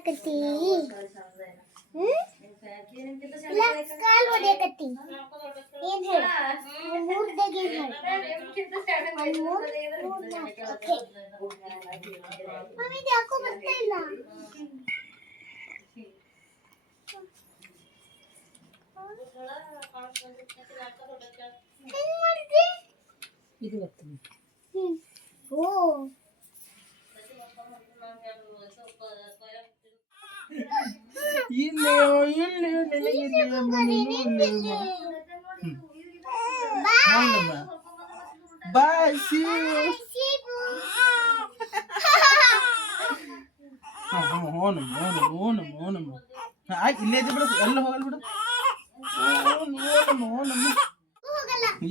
ಮಾಡಕತ್ತಿ ಇಲ್ಲ ಕಾಲ್ ಹೊಡ್ಯಾಕತ್ತಿ ಏನ್ ಹೇಳ ಮೂರ್ದಾಗ ಏನ್ ಹೇಳ ಓಕೆ ಮಮ್ಮಿ ಯಾಕೋ ಬರ್ತಾ ಇಲ್ಲ ಹೆಂಗ್ ಮಾಡಿದ್ರಿ ಇದು ಬರ್ತದೆ ಓ ಬಾಯ್ ಇಲ್ಲೇ ಬಿಡು ಎಲ್ಲ ಹೋಗಲ್ಲ ಬಿಡು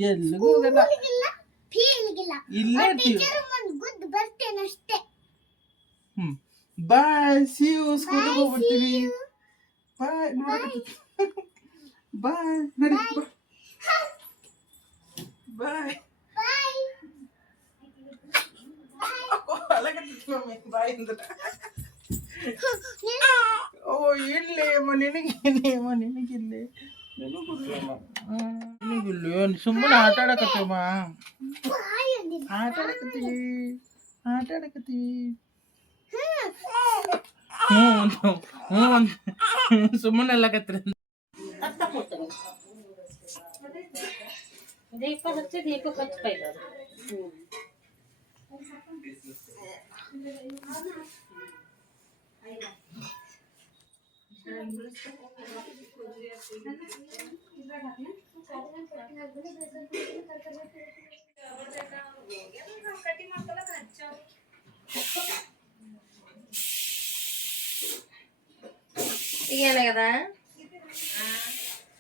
ಎಲ್ಲಿಗೂ ಹೋಗಲ್ಲ ಇಲ್ಲೇ ಬರ್ತೇನೆ ಅಷ್ಟೇ ಬಾಯ್ ಸಿ ಯು ಸ್ಕೂಲಿಗೆ ಹೋಗ್ಬರ್ತೀವಿ ಬಾಯ್ ಬಾಯ್ ನಡಿ ಬಾಯ್ ಬಾಯ್ ಅಂದ್ರೆ ಓ ಇಲ್ಲೇ ನಿನಗಿಲ್ಲೇಮ್ಮ ನಿನಗಿಲ್ಲೇ ನಿನಗಿಲ್ಲ ಸುಮ್ಮನೆ ಆಟ ಆಡಕತ್ತೇಮ್ಮ ಆಟ ಆಡಕತ್ತೀವಿ ಸುಮ್ಮನೆ ಎಲ್ಲಕತ್ರಿ ದೀಪ ಹಚ್ಚಿ ದೀಪ ಹಚ್ಚ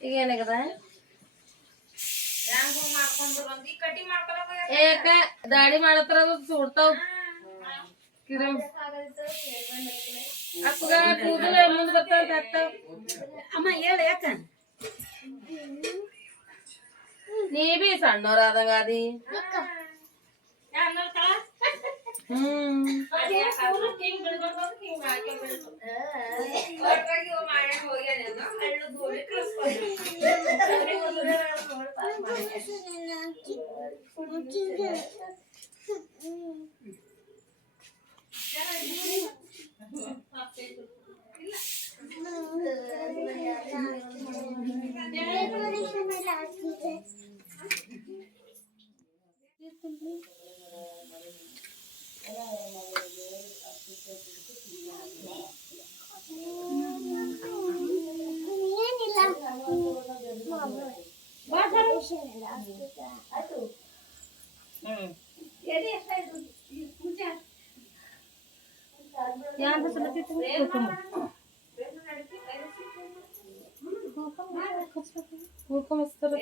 ಈಗೇನಾಗದ ಏಕ ದಾಡಿ ಮಾಡತ್ರ ಸುಡ್ತಾವ್ ಅಪ್ಪಗ ಕೂದಲ ಮುಂದ್ ಬರ್ತಾವ ಅಮ್ಮ ಹೇಳ ಯಾಕ ನೀ ಬಿ ಸಣ್ಣವ್ರಾದಂಗ ಅದಿ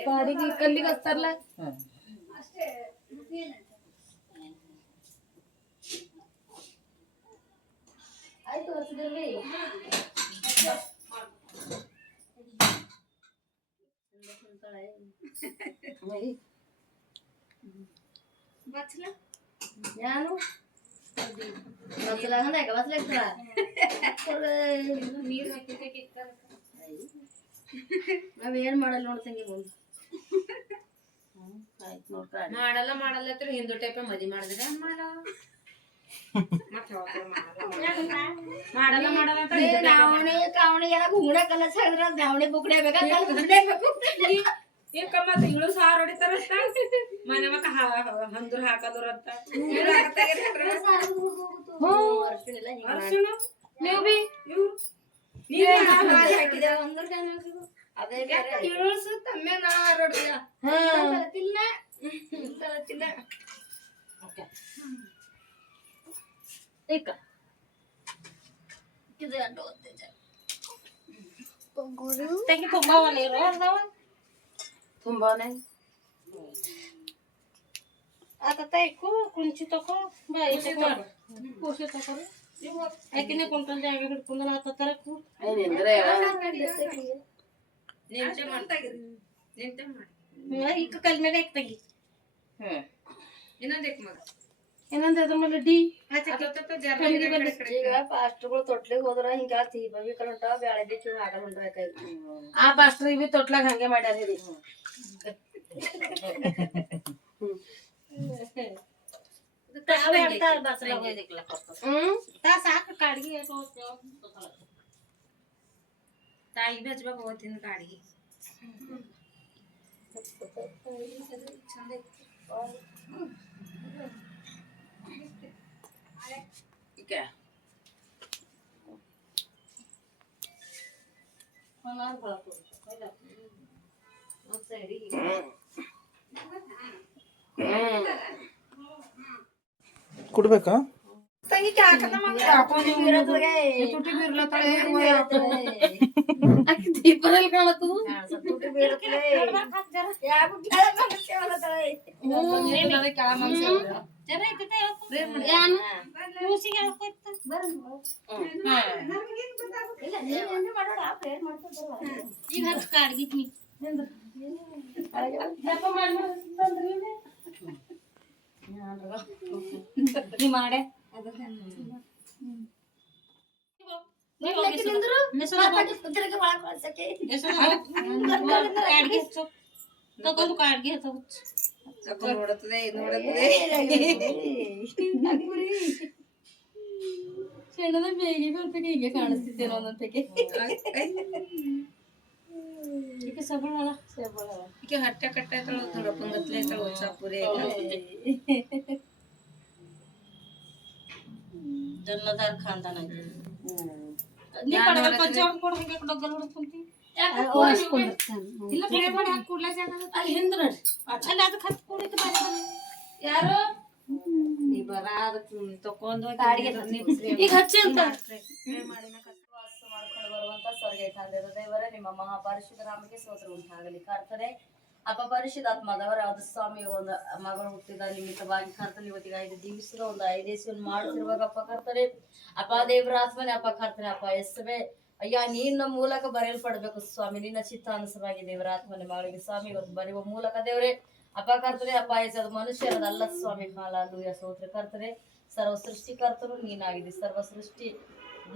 ಬಾಡಿಗೆ ಕಲ್ಲಿಗೆ ಹಚ್ತಾರಲ್ಲ ಆಯ್ತು ಹಚ್ಚಿದ್ರಲ್ಲಿ ನಾನು ನಾವೇನ್ ಮಾಡಲ್ಲ ನೋಡ್ತಂಗೆ ಮುಂದೆ ಮಾಡಲ್ಲ ಹಿಂದೂ ಟೈಪ್ ಮದಿ ಮಾಡಿದ್ರೆ ದಾವಣಿ ಬುಕ್ಡೆ ಇಳು ಸಾರು ಹೊಡಿತಾರಂತ ಮನೆ ಮಕ್ಕ ಹಂದ್ರ ಹಾಕದವ್ರಂತ ನೀವು ಬಿ ಇಳಿಸು ತಮ್ಮೆ ನಾ ಹಾರೋಡಿದ ತಿನ್ನ ತುಂಬಾನೇ आता कुंची तको कुर्सी तको ಯಾಕಿನೇ ಕುಂಟಲ್ ಜಾಗ ಹಿಡ್ಕೊಂಡು ಆತ ತರ ಈಗ ಕಲ್ ಮೇಲೆ ತೆಗಿ ಇನ್ನೊಂದು ಮಗ ಏನಂದ್ರೆ ಅದ್ರ ಮೇಲೆ ಡಿ ಈಗ ಪಾಸ್ಟ್ರುಗಳು ತೊಟ್ಲಿಗೆ ಹೋದ್ರ ಹಿಂಗ ತೀಬವಿ ಹೊಂಟ ಬ್ಯಾಳೆ ಬೇಕಿ ಹಾಕಲ್ ಹೊಂಟಾಯ್ತು ಆ ಪಾಸ್ಟರ್ ಇವಿ ತೊಟ್ಲಾಗ ಹಂಗೆ ಮಾಡ್ಯಾರ ಹೇಳಿ ಸಾಕು ಕಾಡ್ಗಿ ತಾಯಿ ಹಚ್ಬೇಕು ಹೋಗ್ತೀನಿ ಕಾಡಿಗೆ ಕುಡ್ಬೇಕಾ ದೀಪದಲ್ಲಿ ಕಾಣತ್ತು ಈಗ ಹಚ್ಚ ಕಾಡ್ಗಿ ನೀ ಮಾಡೆ ತಗೊಂಡು ಕಾಡ್ಗಿ ನೋಡುತ್ತದೆ ನೋಡುತ್ತದೆ ಸಣ್ಣದ ಬೇಗಿ ಬರ್ಬೇಕು ಹಿಂಗೆ ಕಾಣಿಸ್ತಿದ್ದೇನೋ ಒಂದೊಂದಕ್ಕೆ ಈಗ ಸಬಳ ಈಗ ಹಟ್ಟೆ ಕಟ್ಟಾಯ್ತಳ ಥೋಡಪ್ಪಂಗತ್ಲೆ ಐತಳ ಒಚ್ಚಾಪುರಿ ಜನ್ನದಾರ್ ಖಾನ್ದಾನ ನೀ ಪಡಗಲ್ ಪಂಚಾವತ್ ಕೊಡ ಹಿಂಗೆ ಡೊಗ್ಗಲ್ ಹೊಡ್ಕೊಂತಿ ಇಲ್ಲ ಪ್ರೇಮ ಮಾಡಿ ಹಾಕಿ ಕೂಡ್ಲೆ ಜಾಗ ಅಲ್ಲಿ ಹಿಂದ ನೋಡ್ರಿ ಅಲ್ಲಿ ಅದಕ್ಕೆ ಹತ್ತು ಕೂಡಿತ್ತು ಯಾರು ನೀ ಬರಾದ ತಕೊಂಡು ಈಗ ಹಚ್ಚಿ ಅಂತ ಮಾಡ್ಕೊಂಡು ಬರುವಂತ ಸ್ವರ್ಗ ತಂದೆಯ ದೇವರೇ ನಿಮ್ಮ ಮಹಾಪರಿಶುದ್ಧ ನಾಮಕ್ಕೆ ಸ್ತೋತ್ರ ಉಂಟಾಗಲಿ ಕರ್ತನೆ ಅಪ್ಪ ಪರಿಶುದ್ಧಾತ್ಮದವರ ಅದು ಸ್ವಾಮಿ ಒಂದು ಮಗಳು ಹುಟ್ಟಿದ ನಿಮಿತ್ತವಾಗಿ ಕರ್ತನೆ ಇವತ್ತಿಗೆ 5 ದಿವಸದ ಒಂದು 5 ದಿವಸವನ್ನು ಮಾಡುತ್ತಿರುವಾಗ ಅಪ್ಪ ಕರ್ತನೆ ಅಪ್ಪ ದೇವರ ಆತ್ಮನೆ ಅಪ್ಪ ಕರ್ತನೆ ಅಪ್ಪ ಎಸ್ಸವೇ ಅಯ್ಯ ನಿನ್ನ ಮೂಲಕ ಬರೆಯಲ್ಪಡಬೇಕು ಸ್ವಾಮಿ ನಿನ್ನ ಚಿತ್ತಾನುಸವಾಗಿ ದೇವರ ಆತ್ಮನೆ ಮಗಳಿಗೆ ಸ್ವಾಮಿ ಇವತ್ತು ಬರೆಯುವ ಮೂಲಕ ದೇವರೇ ಅಪ್ಪ ಕರ್ತನೆ ಅಪ್ಪ ಅದು ಮನುಷ್ಯರದಲ್ಲ ಸ್ವಾಮಿ ಹಾಲೂಯ ಸ್ತೋತ್ರ ಕರ್ತನೆ ಸರ್ವ ಸೃಷ್ಟಿಕರ್ತನು ನೀನಾಗಿದ್ದಿ ಸರ್ವ ಸೃಷ್ಟಿ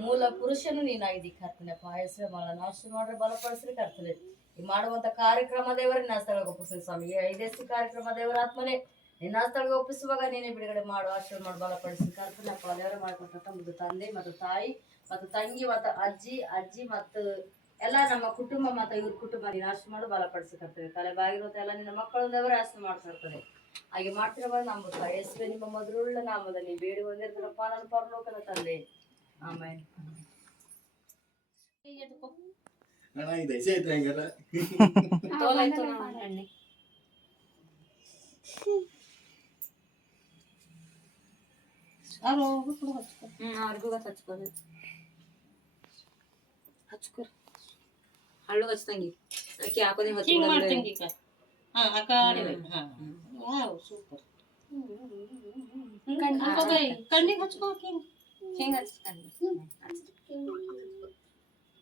ಮೂಲ ಪುರುಷನು ನೀನಾಗಿದ್ದಿ ಕರ್ತನೆ ಅಪ್ಪ ಹೆಸರು ಮಾಡ ನಾಶ ಮಾಡ್ರೆ ಬಲಪಡಿಸ್ರಿ ಕರ್ತನೆ ಈ ಮಾಡುವಂತ ಕಾರ್ಯಕ್ರಮ ದೇವರೇ ನಿನ್ನ ಸ್ಥಳಕ್ಕೆ ಒಪ್ಪಿಸ್ತೀನಿ ಸ್ವಾಮಿ 5 ದಿವಸ ಕಾರ್ಯಕ್ರಮ ದೇವರ ಆತ್ಮನೆ ನಿನ್ನ ಸ್ಥಳಕ್ಕೆ ಒಪ್ಪಿಸುವಾಗ ನೀನೇ ಬಿಡುಗಡೆ ಮಾಡು ಆಶೀರ್ವಾದ ಮಾಡಿ ಬಲಪಡಿಸಿ ಕರ್ತನೆ ಅಪ್ಪ ದೇವರ ಮಾಡಿಕೊಟ್ಟ ಒಂದು ತಂದೆ ಮತ್ತು ತಾಯಿ ಮತ್ತು ತಂಗಿ ಮತ್ತು ಅಜ್ಜಿ ಮತ್ತು ಎಲ್ಲ ನಮ್ಮ ಕುಟುಂಬ ಮತ್ತು ಇವ್ರ ಕುಟುಂಬ ನೀನು ಆಶೆ ಮಾಡು ಬಲಪಡಿಸಿರ್ತೇವೆ ತಲೆ ಬಾಗಿರುವಂತ ಎಲ್ಲ ನಿನ್ನ ಮಕ್ಕಳು ದೇವರ ಆಶೆ ಮಾಡ್ತಿರ್ತದೆ ಹಾಗೆ ಮಾಡ್ತಿರುವ ನಮ್ಮ ಯೇಸುವೆ ನಿಮ್ಮ ಮಧುರುಳ್ಳ ನಾಮದಲ್ಲಿ ಬೇಡಿ ಹೊಂದಿರ್ತಾರಪ್ಪ ನನ್ನ ಪರಲೋಕದ ತಂದೆ ಆಮೇಲೆ ಅಣ್ಣ ಇದು ಐಸೆ ಐತ್ರಿ ಹಂಗಾರ ತೋಲಾಯ್ತು ಎಣ್ಣೆ ಅವ್ರಿಗೂ ಹಚ್ಕೋದು ಹಚ್ಕೊ ಹಳ್ಳು ಹಚ್ತಂಗಿ ಅಕ್ಕಿ ಹಾಕೋದೇ ಹಿಂಗ್ ಮಾಡ್ತಂಗಿ ಈಗ ಹಾ ಆ ಕಡೆ ಹಾ ವಾವ್ ಸೂಪರ್ ಕಣ್ಣಿಗೆ ಹಚ್ಕೋ ಹಿಂಗ್ ಹಿಂಗ್ ಹಚ್ತಂಗಿ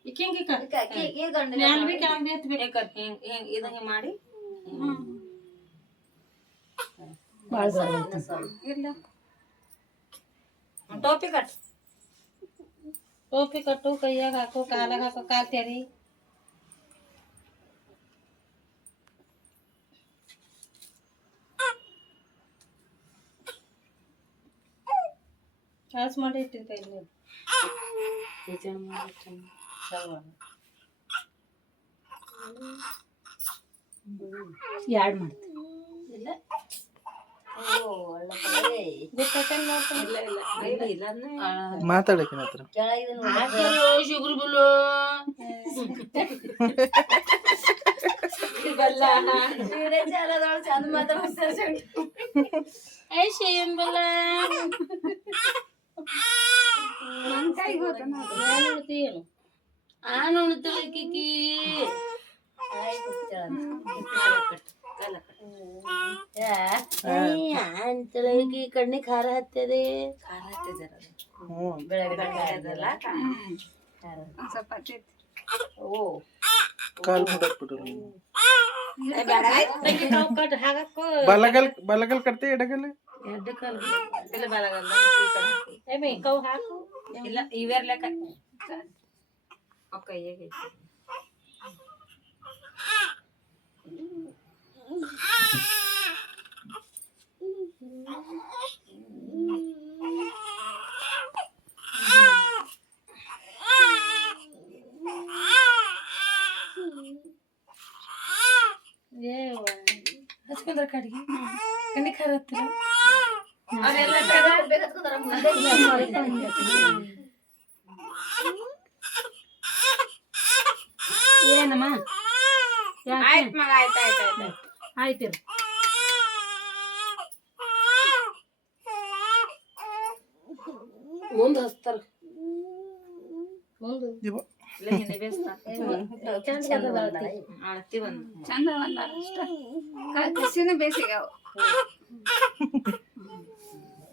ಹಿಂಗೆ ಇದಂಗೆ ಮಾಡಿ ಟೋಪಿ ಕಟ್ಟು ಕೈಯಾಗ ಹಾಕೋ ಕಾಲಾಗ ಹಾಕೋ ಕಾಲ್ ತೆರಿ ಚಾರ್ಜ್ ಮಾಡಿ ಇಟ್ಟಿನ ಕೈಲಿ ಯಾಡ್ ಮಾಡ್ತೀನಿ ಇಲ್ಲ ಮಾತಾಡಕ್ಕೆ ಹತ್ರ ಶುಗ್ರು ಬುಲ್ಲು ಚಂದ ಮಾತಾಡ್ತಾರೆ ಏನ್ ಬಲ್ಲ ಏನು ಆನು ಉಣ್ತಲಕ್ಕಿ ಅಂತಲಕ್ಕಿ ಕಣ್ಣಿ ಖಾರ ಹತ್ತದೆ ಖಾರ ಹತ್ತಿದಾರ ಹ್ಞೂ ಓ ಕಾಲ್ ಮುಡಕ್ಬಿಟ್ರು ಹಾಕೋ ಬಲಗಲ್ ಕಟ್ತೆ ಎಡಗಲ್ ಎರಡು ಕಾಲು ಇಲ್ಲ ಬಲಗಲ್ಲ ಈ ಕಡೆ ಹಾಕು. ಕವು ಹಾಕು ಇಲ್ಲ ಇವೆರ್ಲೆಕ್ಕ ಓಕೆ ಹೇಗೆ ಹಚ್ಕೊಂಡ್ರ ಕಡೆಗೆ ಎಣ್ಣೆ ಖಾರ ಹತ್ತಿರ ಅವರೆಲ್ಲ ಏನಮ್ಮ ಆಯ್ತು ಮಗ ಆಯ್ತು ಆಯ್ತು ಆಯ್ತು ಆಯ್ತಿರ ಮುಂದೆ ಹಚ್ತಾರ ಮುಂದೆ ಇಲ್ಲ ಹಿಂದೆ ಬೇಸ್ತಾ ಅಳತಿ ಬಂದು ಚಂದ ಬಂದಾರ ಅಷ್ಟ ಕಸಿನ ಬೇಸಿಗೆ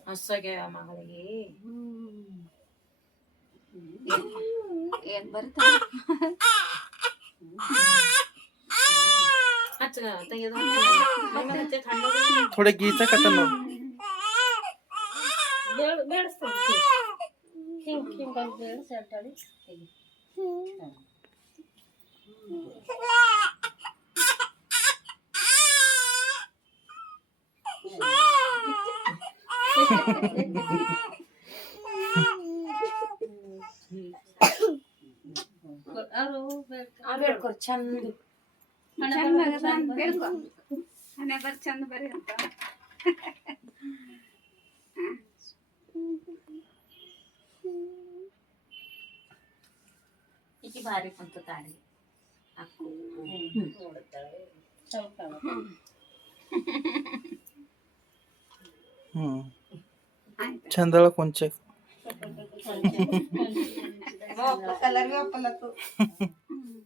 ಹಸ್ಸಾಗ್ಯಾವ ಮಗಳಿಗೆ ಏನ್ ಬರ್ತಾವ ಹಚ್ಚ ತೆಗೆದು ಮತ್ತೆ ಖಂಡ थोडे गीचा कसा ना ಬೇಡಿಸ್ತಾರೆ ಹಿಂಗ್ ಹಿಂಗಾಗಿ ಬೇಡಿಸಿ ಅಡ್ಡಾಡಿ ಬೇಡ್ಕೊರ್ ಚಂದ ಚಂದ ಬೇಡ್ಕೊ ಹಣೆ ಬರ್ ಚಂದ ಬರಿ ಅಂತ ಈಕಿ ಭಾರಿ ಕುಂತ ತಾಳಿ ಹಾಕು ಚಂದಳ ಕೊಂಚೆ ಕಲರ್ ಒಪ್ಪಲತ್ತು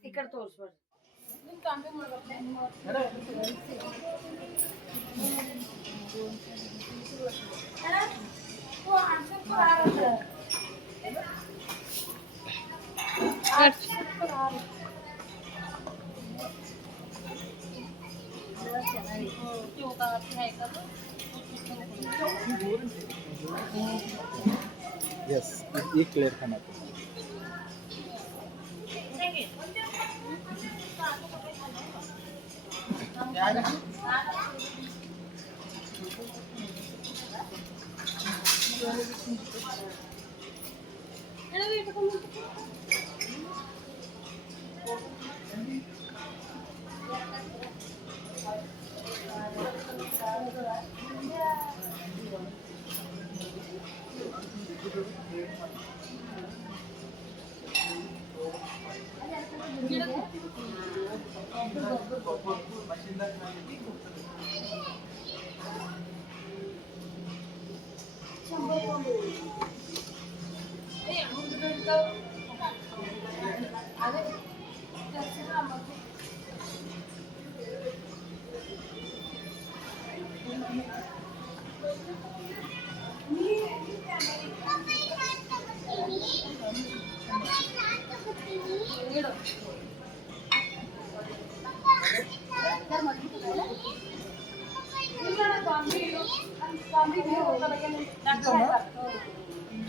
ಈ ಕಡೆ ತೋರಿಸ್ಬೇಡ್ರಿ यस ये क्लियर करना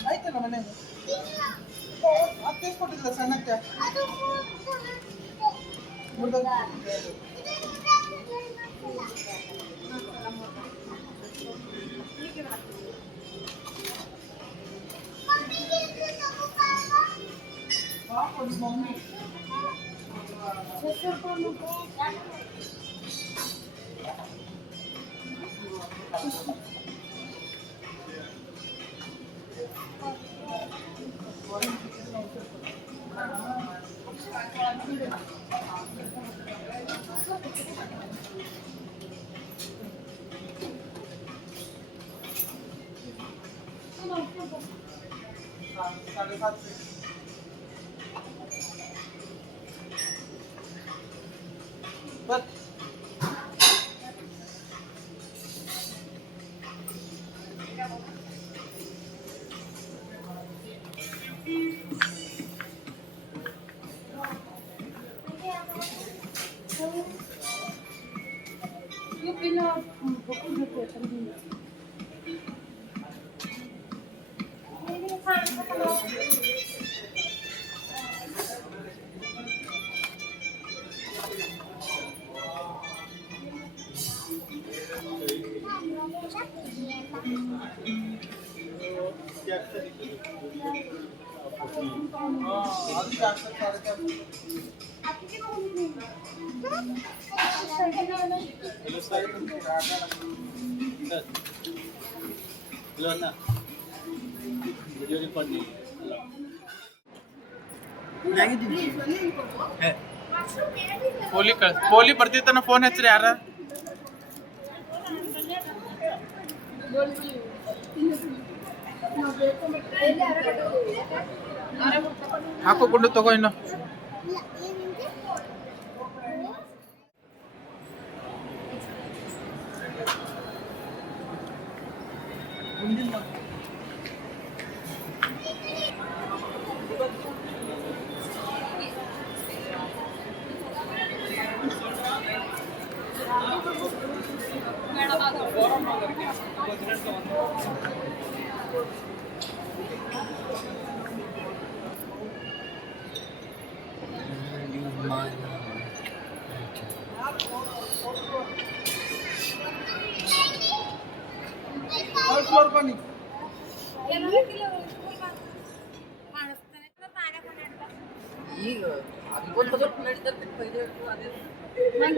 ಆಯ್ತಲ್ಲ ಮನೆ ಅತ್ತೆ ಕೊಟ್ಟಿಲ್ಲ ಸಣ್ಣಕ್ಕೆ ಮಮ್ಮಿ ಪೋಲಿ ಬರ್ತಿತ್ತಾನ ಫೋನ್ ಹಚ್ಚ್ರಿ ಯಾರ ಹಾಕೋ ಗುಂಡು ತಗೋ ಇನ್ನು ಇಲ್ಲ ಏನಿದೆ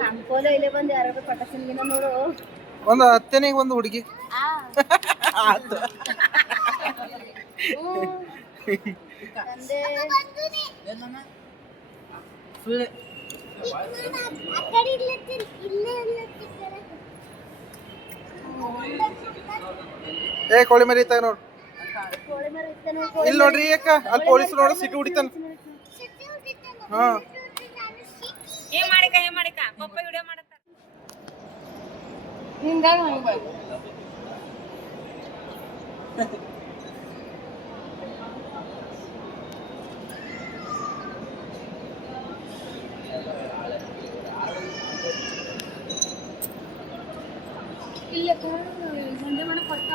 ಅನ್ಕೋಲೆ ಇಲ್ಲೇ ಬಂದು ಯಾರು ಪಟಾಸನ್ಗಿನ ನೋಡು ಒಂದು ಹತ್ತನೇಗೆ ಒಂದು ಹುಡುಗಿ ಆತು ತಂದೆ ಆ ಕಡೆ ಇಲ್ಲತ್ತಿಲ್ಲ ಇಲ್ಲೇ ಇಲ್ಲತ್ತಿದ್ದಾರೆ ಏ ಕೋಳಿ ಮರಿ ಇತ್ತಾಗ ನೋಡು ಕೋಳಿ ಮರ ಇತ್ತನ ಇಲ್ಲಿ ನೋಡ್ರಿ ಅಕ್ಕ ಅಲ್ಲಿ ಪೊಲೀಸ್ ನೋಡ ಸಿಟಿ ಹೊಡಿತಾನ ಹಾ ಏನ್ ಮಾಡಿಕ ಪಪ್ಪ ವಿಡಿಯೋ ಮಾಡತ್ತ ಸಂಜೆ ಮಾಡಕ್ ಕೊಟ್ಟ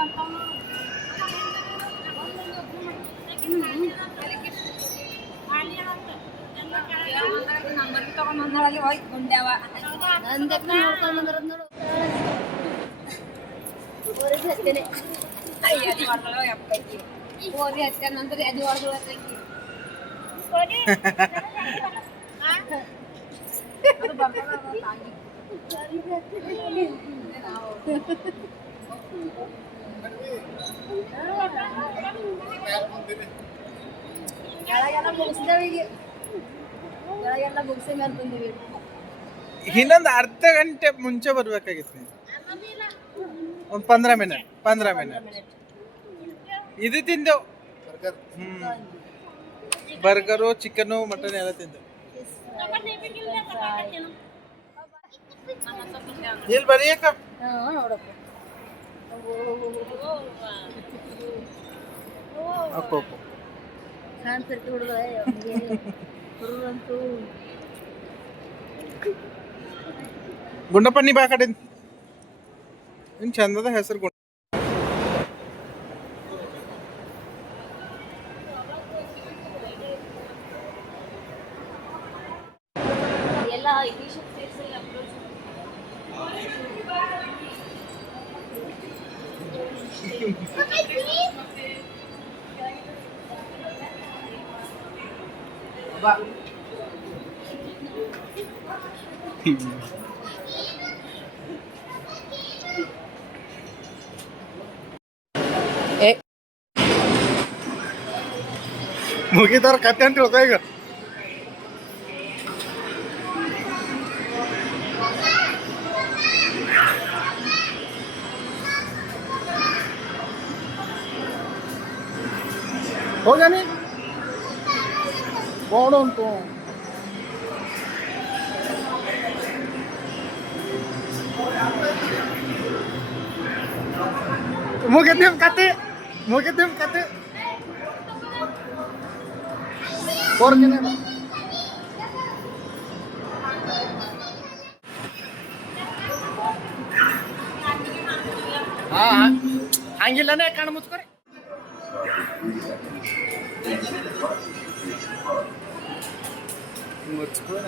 ನಂಬರ್ ತಗೊಂಡ್ ಬಂದೊಳಗೆ ಹೋಗಿ ಗುಂಡ್ಯಾವ ನಂದಕ್ಕೆ ನೋಡ್ಕೊಂಡು ಬರೋದು ನೋಡು ಊರಿಗೆ ಹತ್ತೇನೆ ಎದಿ ಹೊಡ್ದಳ ಎಪ್ಪೈತಿ ಓದಿ ಹತ್ತ ನಂತರ ಎದಿ ಹೊಡ್ದಳತೈತಿ ಅದು ಬರ್ತದ ತಾಗಿ ಕೆಳಗೆಲ್ಲ ಮುಗಿಸಿದವೀಗ ಕೆಳಗೆಲ್ಲ ಮುಗಿಸಿ ಮೇಲೆ ಬಂದಿವಿ ಇನ್ನೊಂದು ಅರ್ಧ ಗಂಟೆ ಮುಂಚೆ ಬರ್ಬೇಕಾಗಿತ್ತು ನೀವು ಒಂದು 15 ಮಿನಿಟ್ ಇದು ತಿಂದೆವು ಬರ್ಗರು ಚಿಕನು ಮಟನ್ ಎಲ್ಲ ತಿಂದೆವು ಇಲ್ಲಿ ಬರೀ ಅಕ್ಕ ನೋಡಪ್ಪ ಅಪ್ಪು ಕಾಣ್ತಿರ್ತಿ ಹುಡುಗ ಹುಡುಗಂತೂ ಗುಂಡಪ್ಪ ನೀ ಬಾ ಕಡೆ ಇನ್ ಚಂದದ ಹೆಸರು ಗುಂಡ ಎಲ್ಲ ಇಂಗ್ಲೀಷ್ ಸೇರಿಸಿ ಅಪ್ರೋಚ್ ಮುಗಿದವ್ರ ಕತೆ ಅಂತ ಹೇಳ್ತಾ ಈಗ ಹೋಗಾನಿ ಬೋರ್ಡ್ ಉಂಟು ಮುಗಿದ ನಿಮ್ ಕತೆ ಹಂಗಿಲ್ಲನೇ ಕಣ್ಣು ಮುಚ್ಕೊರಿ ಮುಚ್ಕೋಣ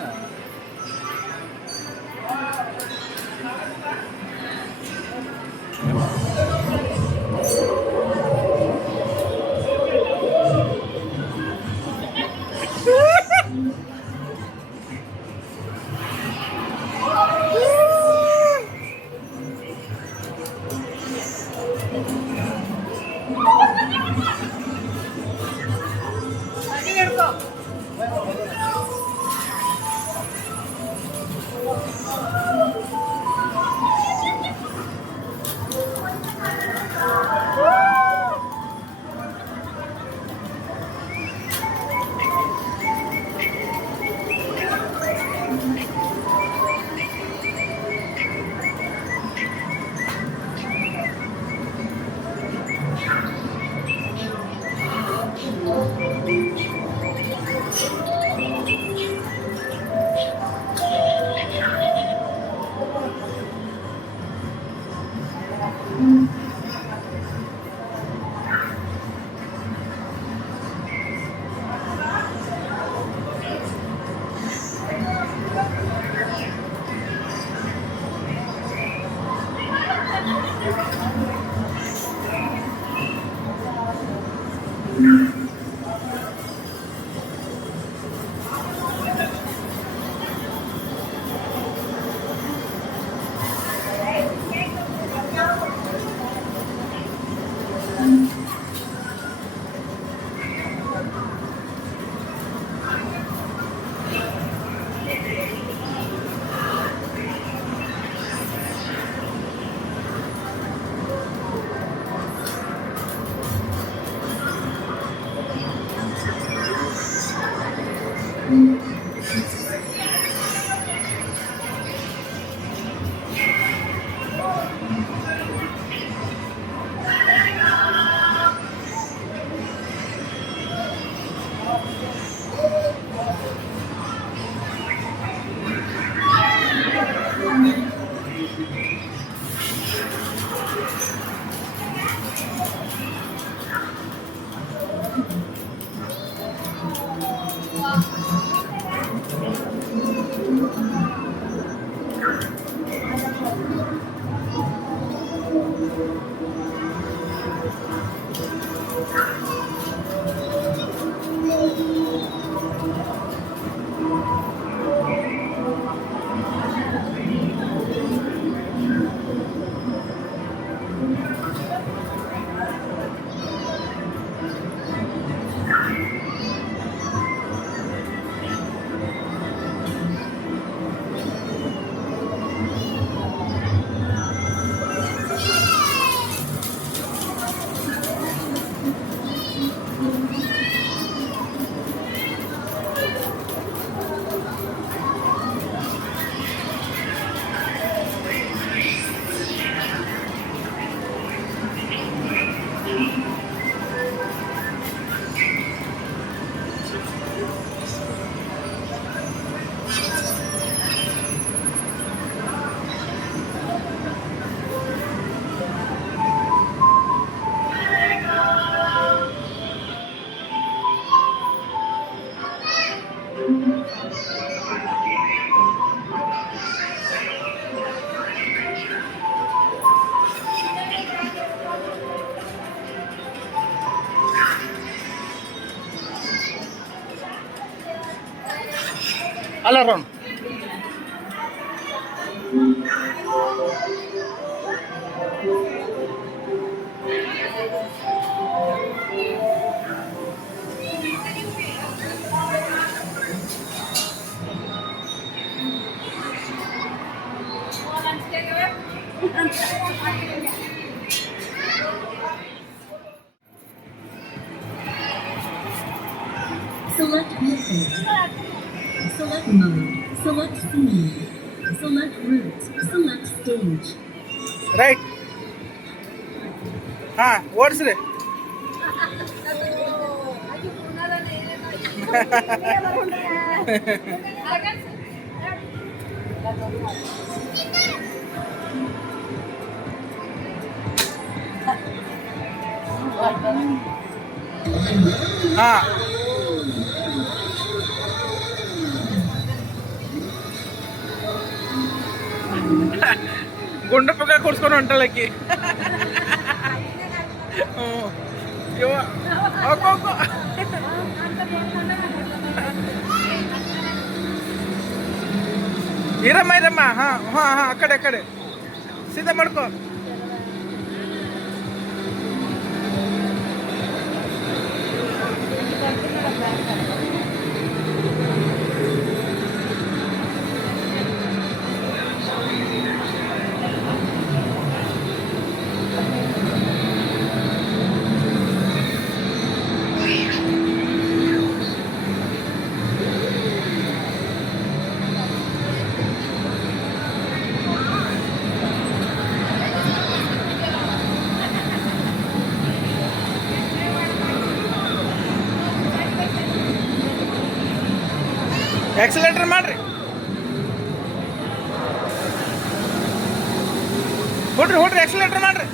Alarm. Select message. Select mode. Select scene. Select route. Select stage. Right. हाँ words रे. हाँ. ಗುಂಡು ಪಕ್ಕ ಕೂರ್ಸ್ಕೊಂಡು ಹೊಂಟಲಕ್ಕಿ ಇರಮ್ಮ ಇರಮ್ಮ ಹಾಂ ಹಾಂ ಹಾಂ ಆ ಕಡೆ ಸೀದಾ ಮಾಡ್ಕೋ. ಎಕ್ಸಲೇಟರ್ ಮಾಡ್ರಿ, ಹೊಡ್ರಿ ಎಕ್ಸಲೇಟರ್ ಮಾಡ್ರಿ.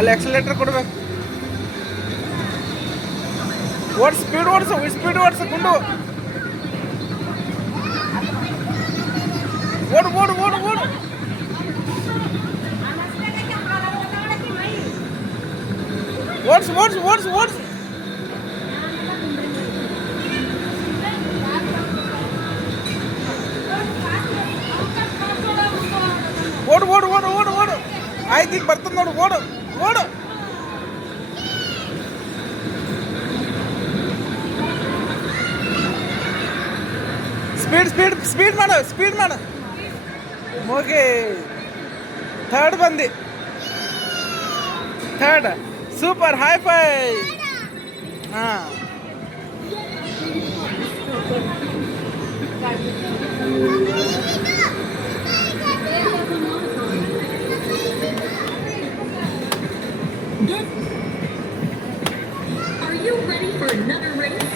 ಅಲ್ಲಿ ಎಕ್ಸಲೇಟರ್ ಕೊಡ್ಬೇಕು. ಸ್ಪೀಡ್ ಓಡಿಸು ಗುಂಡು. ಓಡು ಓಡಿಸು. ಓಡು ಆಯ್ತು, ಈಗ ಬರ್ತದೆ ನೋಡು. ಓಡು ಸ್ಪೀಡ್ ಮಾಡು. ಹೋಗಿ ಥರ್ಡ್ ಬಂದು ಸೂಪರ್ ಹೈ ಫೈ. ಹಾಂ Are you ready for another race?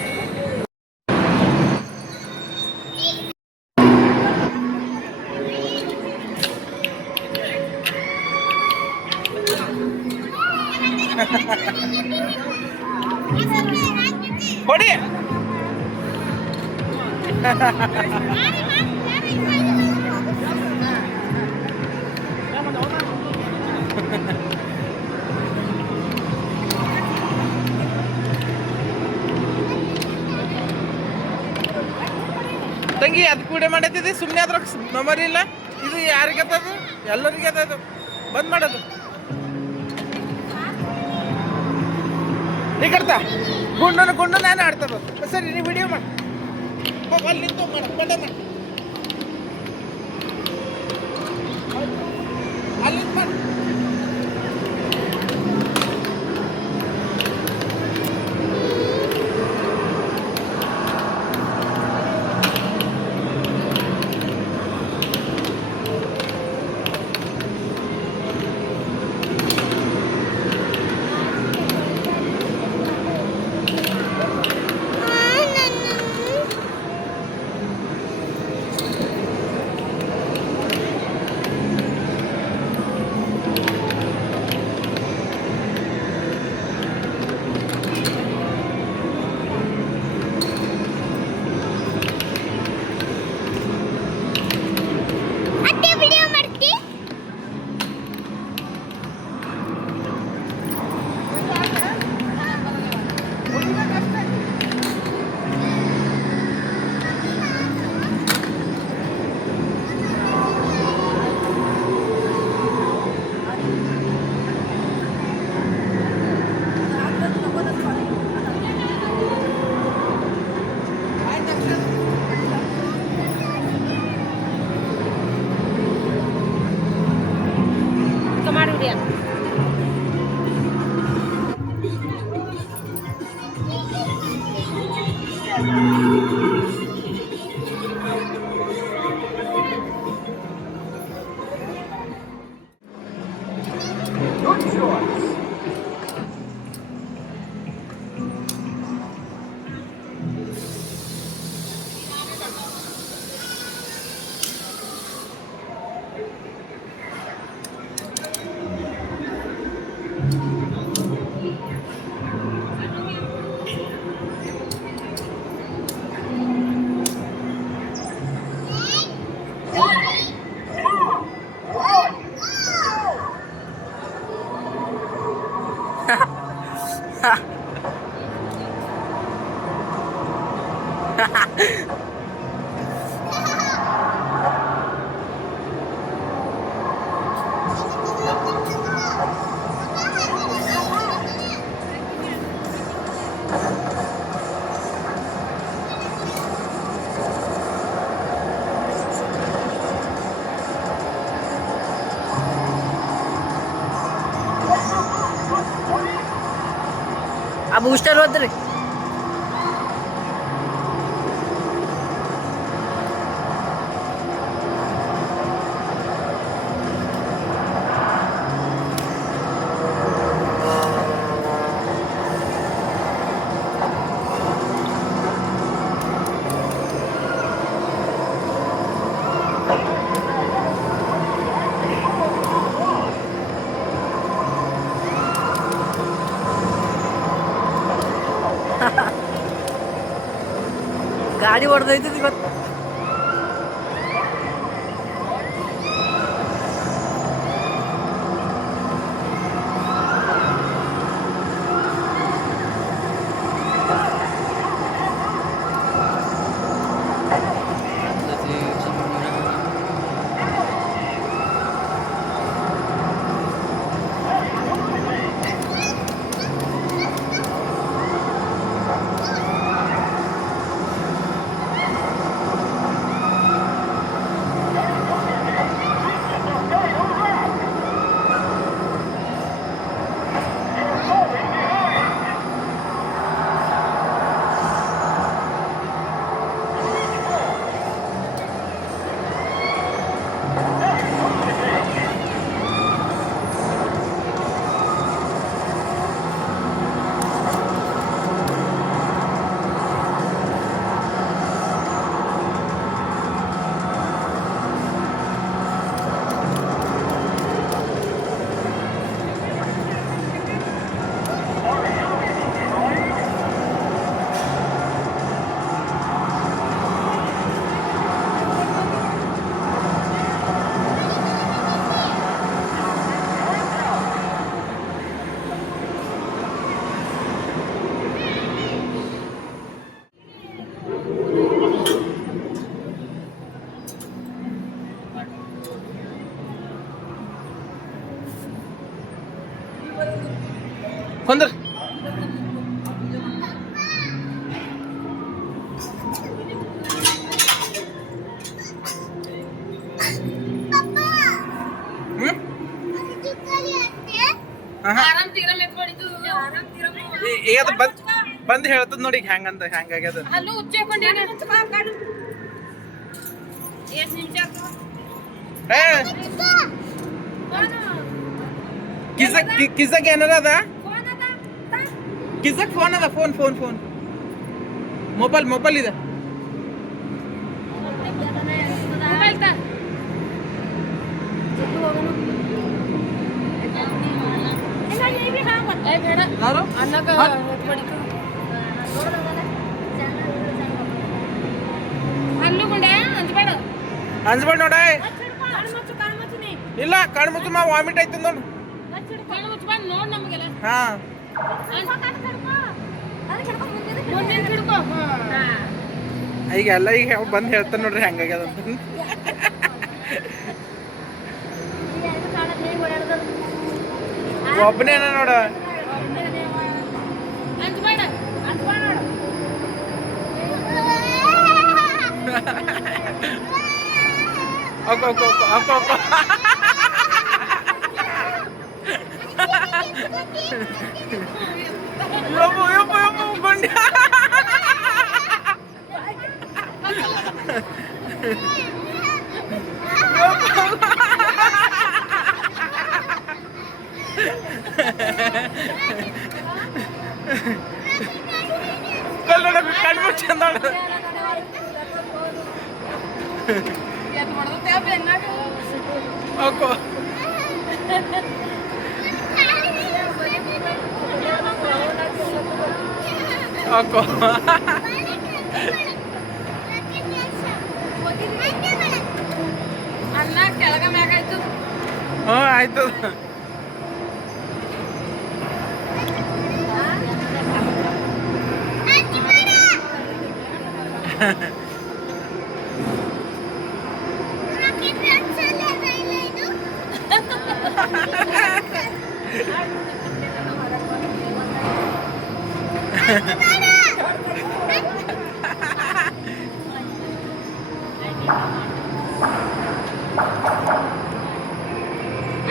ಹೊಡಿ. ತಂಗಿ ಅದು ಪೂಡೆ ಮಾಡತ್ತಿದ್ದಿ, ಸುಮ್ಮನೆ ಅದ್ರ ಮೆಮೊರಿ ಇಲ್ಲ. ಇದು ಯಾರಿಗೆ ಅದು? ಎಲ್ಲರಿಗೆ ಅದು ಬಂದ್ ಮಾಡೋದು. ಈ ಕಡ್ತಾ ಗುಂಡು ನಾನು ಆಡ್ತದ. ಸರಿ, ನೀವು ವಿಡಿಯೋ ಮಾಡಿ ಅಲ್ಲಿ ನಿಂತು ಮಾಡಿ ಅಲ್ಲಿ ಮಾಡಿ. ಬೂಸ್ಟರ್ ಹೋದ್ರಿ ಗಾಡಿ ಹೊಡೆದೈತಿ ಗೊತ್ತು. ಕೊಂದ್ರ ಈಗ ಅದು ಬಂದ್ ಹೇಳ್ತದ ನೋಡಿ ಈಗ ಹೆಂಗಂತ ಹೆಂಗಾಗ್ಯದ. ಅಲ್ಲೂ ಉಚ್ಚೇಕೊಂಡೇನೆ ಎಷ್ಟು ನಿಮಿಷ ಕಿಸಕ್ ಏನಾರ ಅದ ಕಿಸಕ್ ಫೋನ್ ಅದ ಫೋನ್ ಮೊಬೈಲ್ ಇದೆ. ಅಂಜ್ಬೇಡ ನೋಡ ಇಲ್ಲ ಕಣ್ಮುಚ್ಚು ಮಾ ವಾಮಿಟ್ ಆಯ್ತು ನೋಡು. ಹಾ ಈಗೆಲ್ಲ ಈಗ ಬಂದ್ ಹೇಳ್ತಾನೆ ನೋಡ್ರಿ ಹೆಂಗಾಗ್ಯದ ಅಂತ. ಒಬ್ಬನೇನ ನೋಡ ಗುಂಡ ಕಣ್ಣು ಚಂದ ಓಕೋ ಓಕೋ ಅನ್ನ ಕೆಳಗ ಮ್ಯಾಗ ಆಯ್ತು. ಹ್ಞೂ ಆಯ್ತು.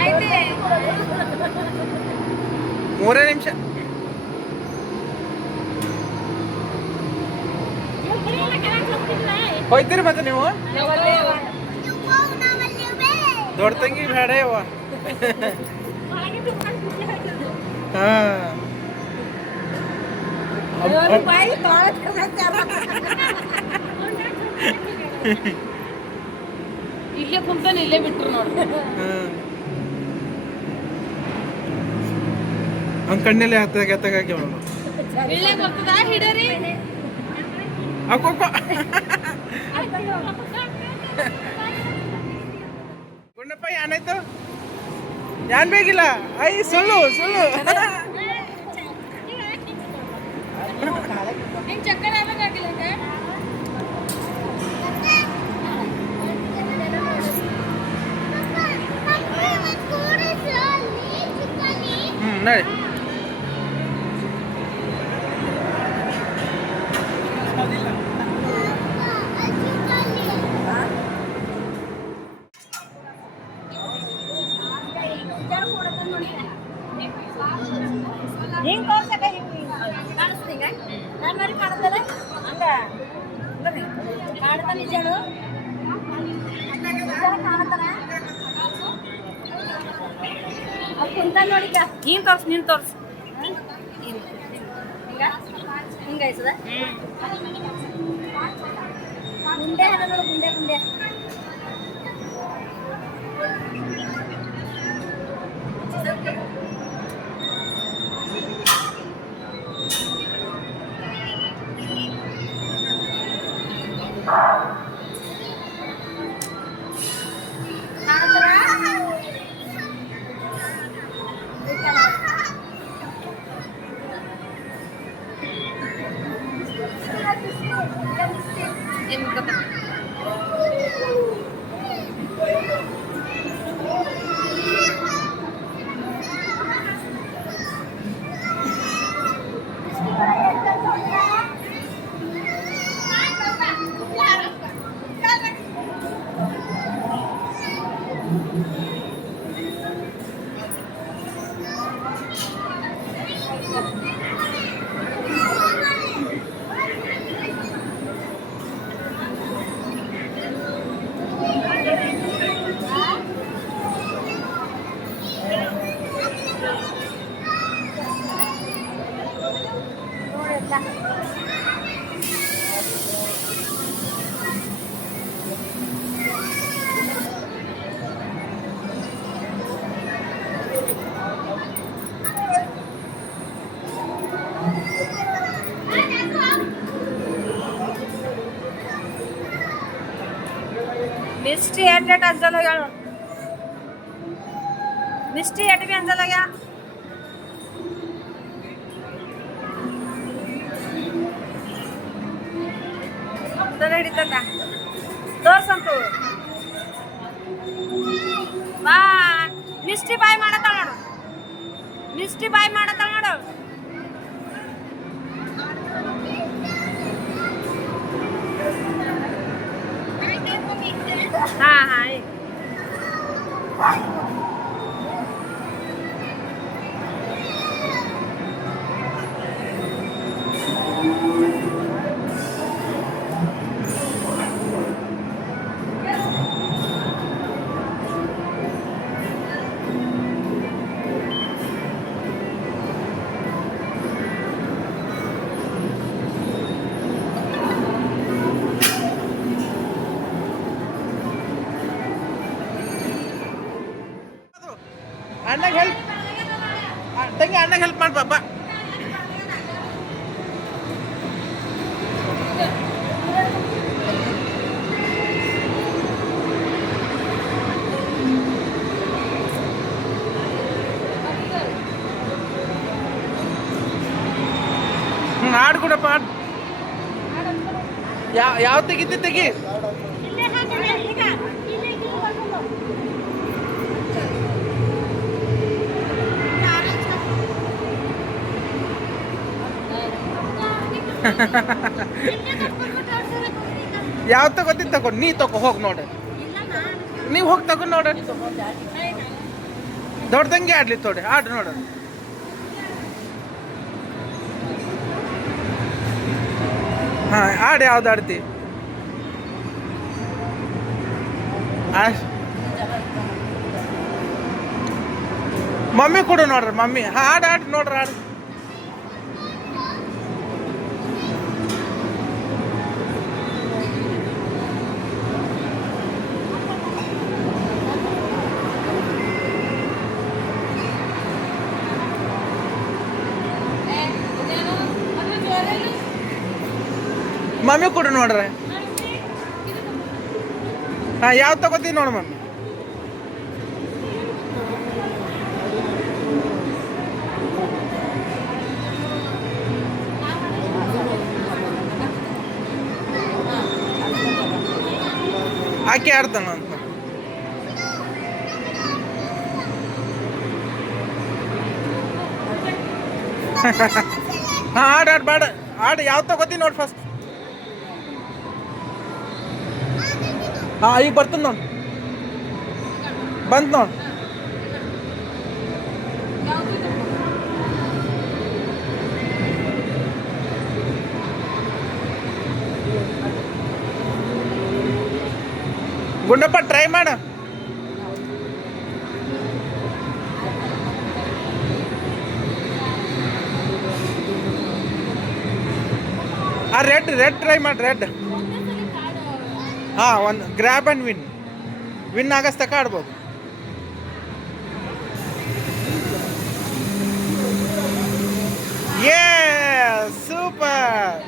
ಐತೆ 3 ನಿಮಿಷ ಹೋಯ್ತೀರಿ ಮತ್ತೆ ನೀವು ದೊಡ್ಡ ತಂಗಿ ಬೇಡ ಯವ್ವ ಹಾ ಇಲ್ಲೇ ಕುಂತಾನೆ ಇಲ್ಲೇ ಬಿಟ್ರು ನೋಡಿ. ಅವ್ನ ಕಣ್ಣಲ್ಲಿ ಹತ್ತಾಗಿ ಅವನು ಇಲ್ಲೇ ಬರ್ತದ ಹಿಡರಿ ಅಕ್ಕೋಕ್ಕ ಗುಂಡಪ್ಪ ಏನಾಯ್ತು ಏನ್ ಬೇಕಿಲ್ಲ ಐ ಸುಳ್ಳು ಚಕ್ಕರ್ ಆಗಬೇಕಾಗಿಲ್ಲ ನಡಿ ಹಿಂಗ್ ತೋರ್ಸಕ ಕಾಣಿಸ್ತೀಗ ನಾನು ಮರಿ ಕಾಣುತ್ತಲ್ಲ ಹಂಗ ಕಾಣ್ತಾ ನಿಜನು ಕಾಣತಾನ ಕುಂತ ನೋಡಿಕ ನೀನ್ ತೋರ್ಸ್ ಹಿಂಗ ಐಸದ ಗುಂಡೆ ಹಣ ನೋಡು ಗುಂಡೆ मिस्टी एट अंजल लगा मिस्टी एट भी अंजल लगा ಹಿಡಿತದ ತೋರ್ಸಂತು ಬಾ ಮಿಸ್ಟಿ ಬಾಯ್ ಮಾಡತ್ತಾಳ ನೋಡು ಮಿಸ್ಟಿ ಬಾಯ್ ಮಾಡತ್ತಾಳ ನೋಡು ಹಾ ಹಾ ಅಣ್ಣಗೆ ಹೆಲ್ಪ್ ತಂಗಿ ಅಣ್ಣಗೆ ಹೆಲ್ಪ್ ಮಾಡಿ ಬಾಬಾ ಹಾಡು ಕೊಡಪ್ಪ ಯಾವ ತೆಗಿತಿ ತೆಗಿ ಯಾವ ತಗೋತಿ ತಗೋ ನೀ ತಗೋ ಹೋಗಿ ನೋಡ್ರಿ ನೀವು ಹೋಗಿ ತಗೊಂಡು ನೋಡ್ರಿ ದೊಡ್ಡದಂಗೆ ಆಡ್ಲಿ ತೋಡಿ ಆಡ್ ನೋಡ್ರಿ ಹಾ ಆಡಿ ಯಾವ್ದು ಆಡ್ತಿ ಮಮ್ಮಿ ಕೊಡು ನೋಡ್ರಿ ಮಮ್ಮಿ ಹಾಡು ನೋಡ್ರಿ ಹಾಡು ಮಮ್ಮಿ ಕೊಡು ನೋಡ್ರಿ ಯಾವ್ದು ತಗೋತೀವಿ ನೋಡು ಮಮ್ಮಿ ಆಕೆ ಆಡ್ತಾನ ಅಂತ ಹಾಡು ಬೇಡ ಹಾಡು ಯಾವ್ದು ತಗೋತೀನಿ ನೋಡಿ ಫಸ್ಟ್ ಈಗ ಬರ್ತದ ನೋಡು ಬಂತು ನೋಡು ಗುಂಡಪ್ಪ ಟ್ರೈ ಮಾಡ ರೆಡ್ ಟ್ರೈ ಮಾಡಿ ರೆಡ್ ಒಂದು ಗ್ರ್ಯಾಬ್ ಅಂಡ್ ವಿನ್ ಆಗಸ್ತಕ ಆಡ್ಬೋದು ಏ ಸೂಪರ್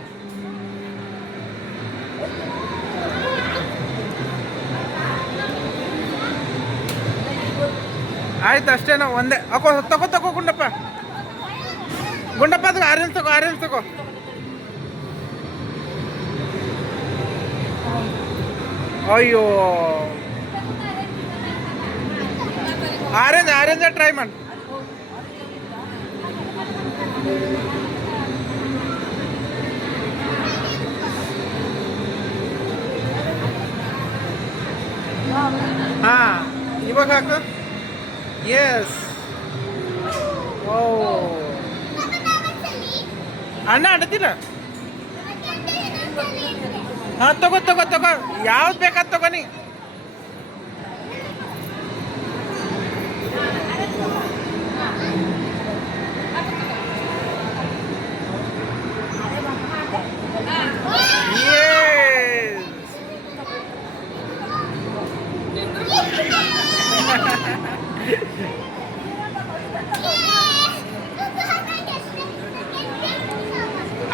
ಆಯ್ತು ಅಷ್ಟೇನೋ ಒಂದೇ ತಗೋ ಗುಂಡಪ್ಪ ಅದು ಆರೆಂಜ್ ತಗೋ ಅಯ್ಯೋ ಆರೆಂಜ್ ಟ್ರೈ ಮಾಡಿ ಇವಾಗ ಹಾಕು ಎಸ್ ಓ ಅಣ್ಣ ಆಡ್ತೀರ ತಗೋ ಯಾವ್ದು ಬೇಕಾದ್ ತಗೋನಿ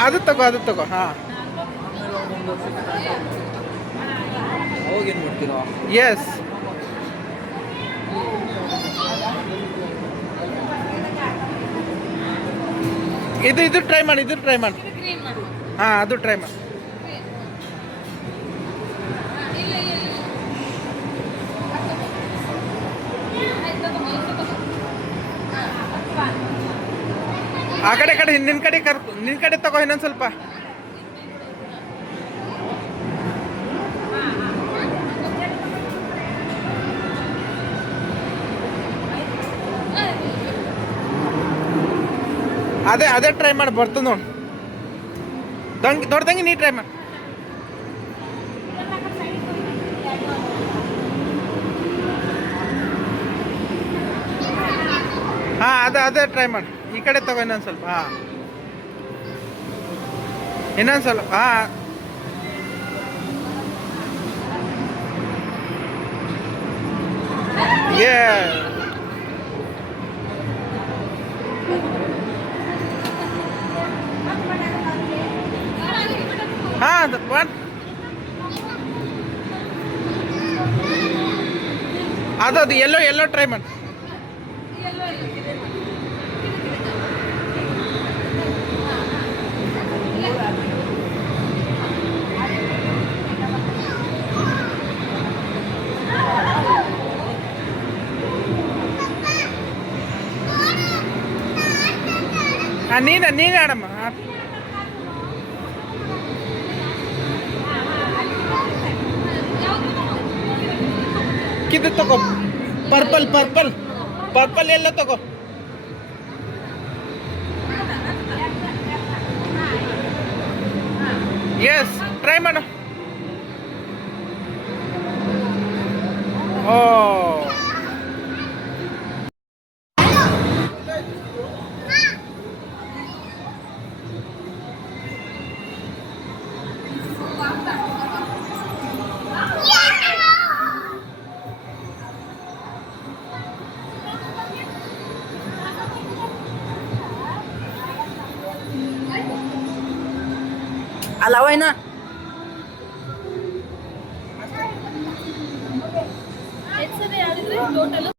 ಅದು ತಗೋ ಎಸ್ ಇದು ಟ್ರೈ ಮಾಡಿ ಅದು ಟ್ರೈ ಮಾಡಿ ಆ ಕಡೆ ನಿನ್ ಕಡೆ ತಗೋ ಇನ್ನೊಂದು ಸ್ವಲ್ಪ ಅದೇ ಟ್ರೈ ಮಾಡಿ ಬರ್ತದ ನೋಡಿ ದೊಡ್ಡದಂಗೆ ನೀ ಟ್ರೈ ಮಾಡಿ ಅದೇ ಟ್ರೈ ಮಾಡಿ ಈ ಕಡೆ ತಗೋ ಇನ್ನೊಂದು ಸ್ವಲ್ಪ ಇನ್ನೊಂದು ಸ್ವಲ್ಪ ಅದು ಎಲ್ಲೋ ಟ್ರೈ ಮಾಡಿ ನೀನೇ ಆಡಮ್ಮ ಕಿದು ತಗೋ ಪರ್ಪಲ್ ಎಲ್ಲ ತಗೋ ಎಸ್ ಟ್ರೈ ಮಾಡು ಓ ಅಲ್ಲವಯ್ನ ಎಷ್ಟ್ ಸರಿ ಆಡಿದ್ರಿ ಟೋಟಲ್?